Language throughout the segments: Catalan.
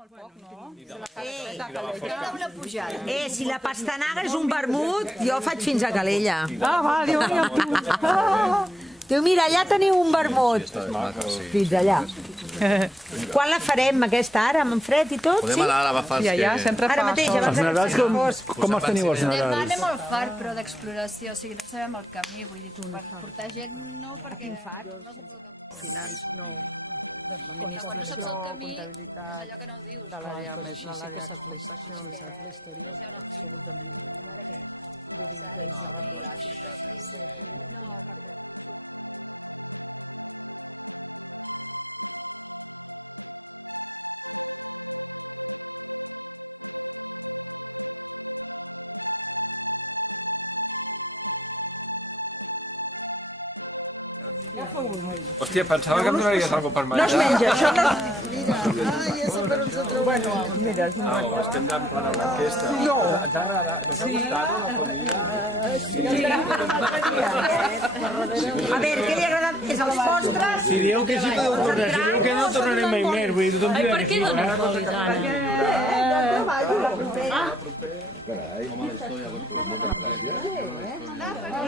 molt poc, no? Queda una pujada. Si la pastanaga és un vermut, jo faig fins a Calella. Va, Déu meu. Diu, mira, allà teniu un vermut. Fins allà. Quan la farem, aquesta, ara, amb fred i tot? Podem anar a agafar I allà sempre Ara fa mateix, sol. abans Els Nadals, com els teniu els Anem Nadals? molt fart, però d'exploració, o sigui, no sabem el camí, vull dir, per portar gent no, perquè no saps el camí. Finans, no. Quan no saps el camí, és allò que no dius. De l'àrea més, de l'àrea d'explotació, saps la història, absolutament. No, Hòstia, pensava que em donaries alguna per menjar. No es menja, això no... Mira, és un No, estem en plena orquestra. No. Ens ha agradat, ens ha gustat la comida. A veure, què li ha agradat més als postres? Si dieu que sí, podeu tornar. Si dieu que no, tornarem mai més. Vull dir, tothom dirà que sí.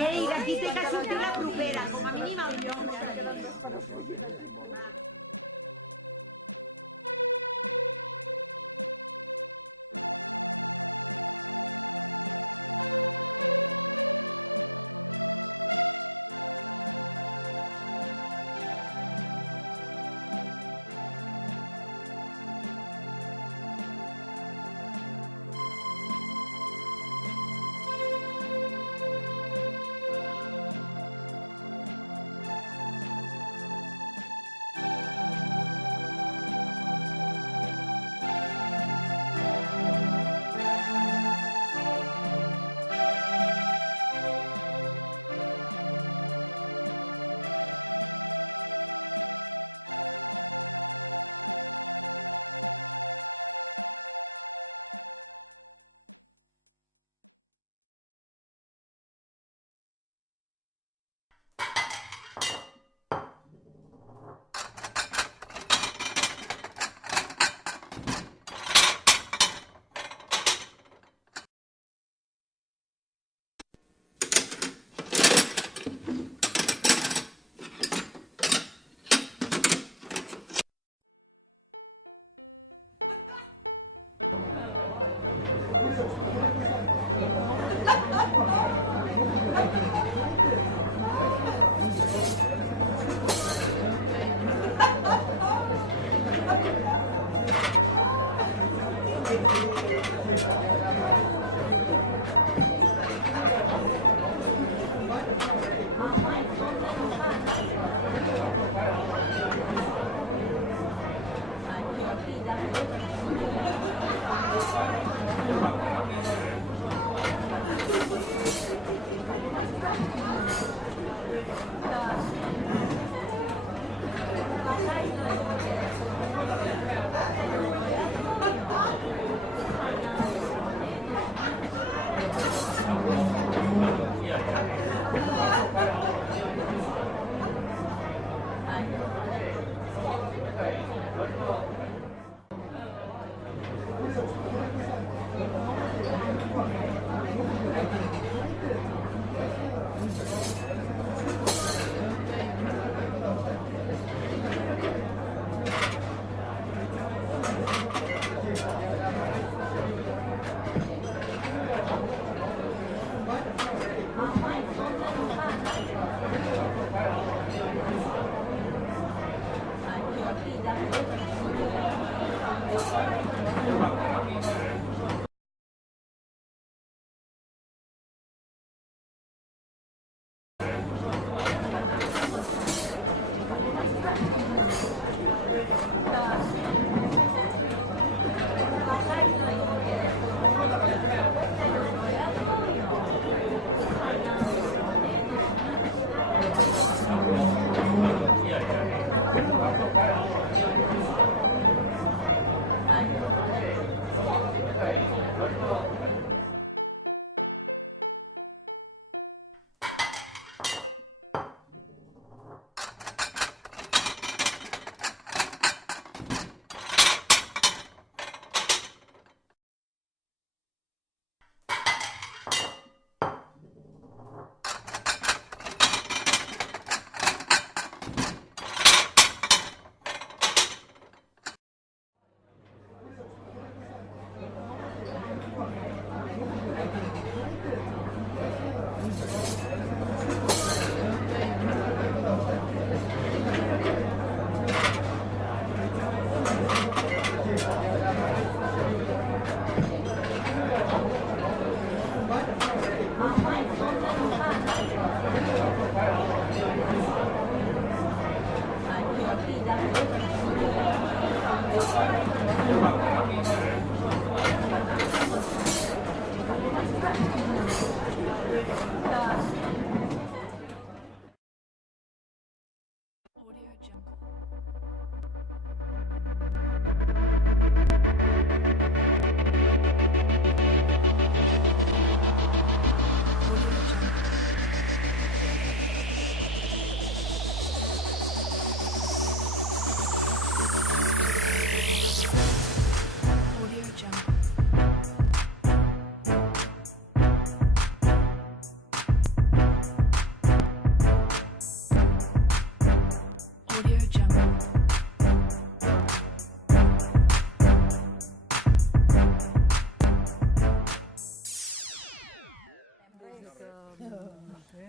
Ei, d'aquí té que sortir la propera, com a mínim el lloc.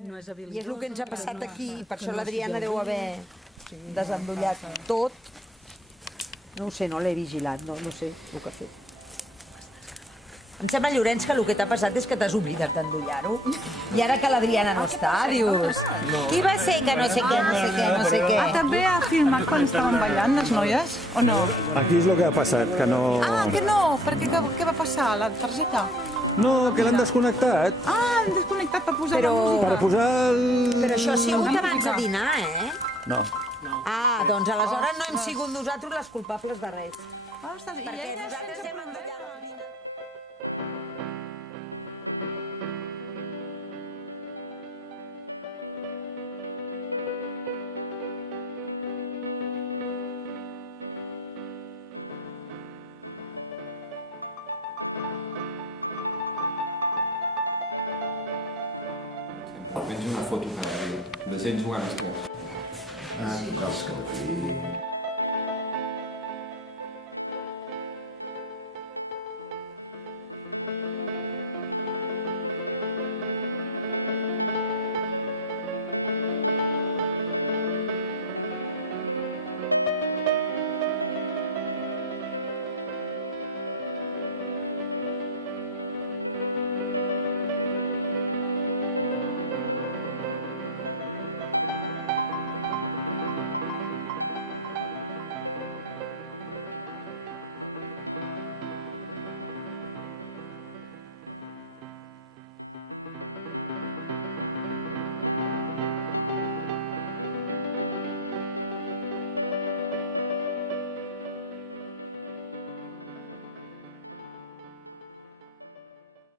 No és I habilidosa. és el que ens ha passat aquí, i per això l'Adriana deu haver desendollat tot. No ho sé, no l'he vigilat, no sé el que ha fet. Em sembla, Llorenç, que el que t'ha passat és que t'has oblidat d'endollar-ho. I ara que l'Adriana no està, dius... Qui va ser que no sé què, no sé què, no sé què? També ha filmat quan estaven ballant les noies, o no? Aquí és el que ha passat, que no... Ah, que no, perquè què va passar, la targeta? No, que l'han desconnectat. Ah, han desconnectat per posar Però- la música. Per posar el... Però això ha sigut abans de dinar, eh? No. Ah, doncs aleshores no hem sigut nosaltres les culpables de res. Ostres, i Perquè ella nosaltres hem endollat el dinar. Penja una foto cada dia, de gent jugant a escacs. Ah, els que